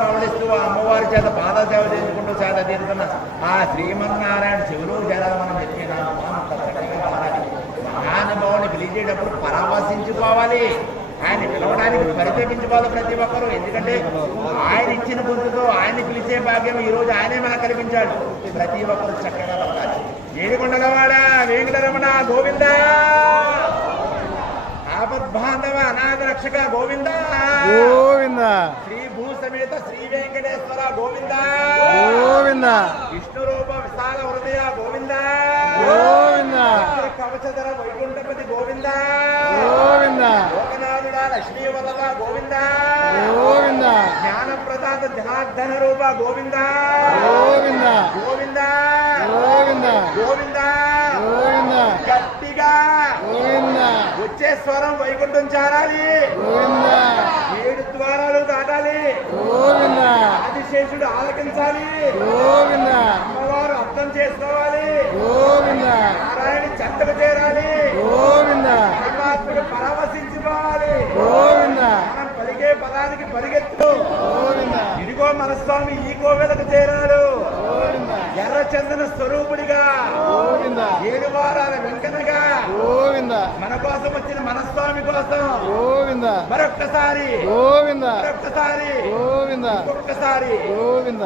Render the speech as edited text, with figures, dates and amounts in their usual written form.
పవడిస్తూ అమ్మవారి చేత పాదసేవ చేసుకుంటూ సేద తీరుతున్న ఆ శ్రీమన్నారాయణ చెవులు చేత మనం మహానుభావుని పిలిచేటప్పుడు పరామర్శించుకోవాలి. ఆయన పిలవడానికి పరితపించుకోవాలి ప్రతి ఒక్కరూ. ఎందుకంటే ఆయన ఇచ్చిన గొంతుతో ఆయన్ని పిలిచే భాగ్యం ఈ రోజు ఆయనే మనకు కల్పించాడు. ప్రతి ఒక్కరు చక్కగా పలకాలి. ఏడుకొండలవాడ వెంకటరమణ గోవింద, ఆపద్బాంధవ అనాథ రక్షక గోవింద గోవింద, శ్రీ భూ సమేత శ్రీ వెంకటేశ్వర గోవింద గోవింద, విష్ణు రూప విశాల హృదయ గోవింద గోవింద, కవచధర వైకుంఠపతి గోవింద గోవింద, లోకనాథుడ లక్ష్మీ వల్లభ గోవింద గోవింద, జ్ఞానప్రదాత జనార్దన రూప గోవింద గోవింద, గోవింద గోవింద, గోవింద గోవింద, గట్టిగా గోవింద, వచ్చే స్వరం వైకుంఠం చేరాలి. గోవింద, 7 ద్వారాలు దాటాలి. గోవింద, ఆదిశేషుడు ఆలకించాలి. గోవింద, అమ్మవారు అర్థం చేసుకోవాలి. గోవింద, నారాయణ చెంతకు చేరాలి. గోవింద, పరమాత్మకు పరామర్శించుకోవాలి. గోవింద, మనం పలికే పదానికి పరిగెత్తు. గోవింద, ఇదిగో మన స్వామి ఈ కోవెలకు చేరాడు. గోవింద, ఎర్రచందన స్వరూపుడిగా, గోవింద, 7 వారాల వెంకనగా గోవింద, మన కోసం వచ్చిన మన స్వామి కోసం గోవింద, మరొక్కసారి గోవింద, మరొక్కసారి గోవింద, ఒక్కసారి గోవింద.